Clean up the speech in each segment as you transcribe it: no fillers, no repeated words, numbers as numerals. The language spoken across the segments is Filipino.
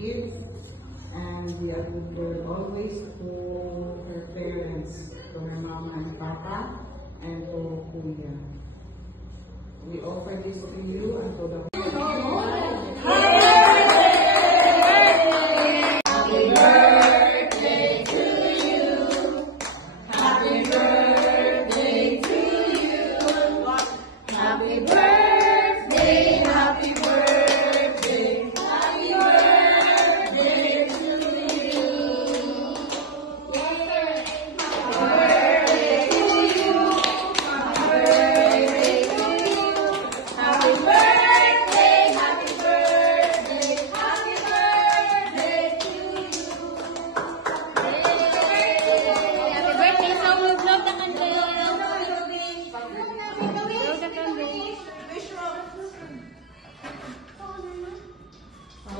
kids, and be a good girl always to her parents, to her mama and papa, and to Kuya. We offer this to you and to the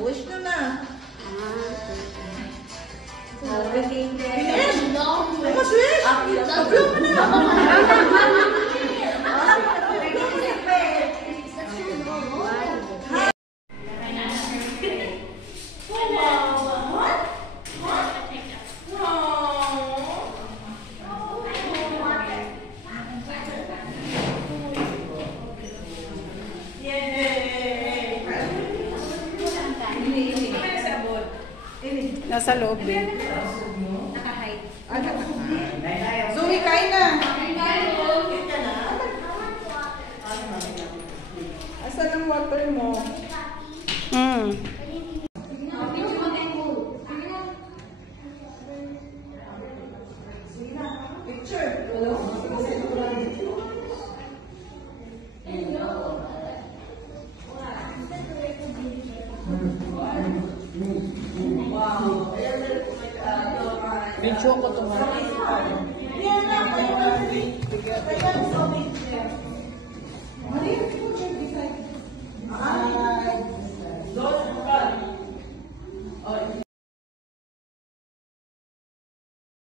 wish ko na. Mas wish? Appeal mo na. Nasa loob din. Naka-hide. Zoe, kain na. Asan ang water mo? Picture. Video ko ito. Yan na,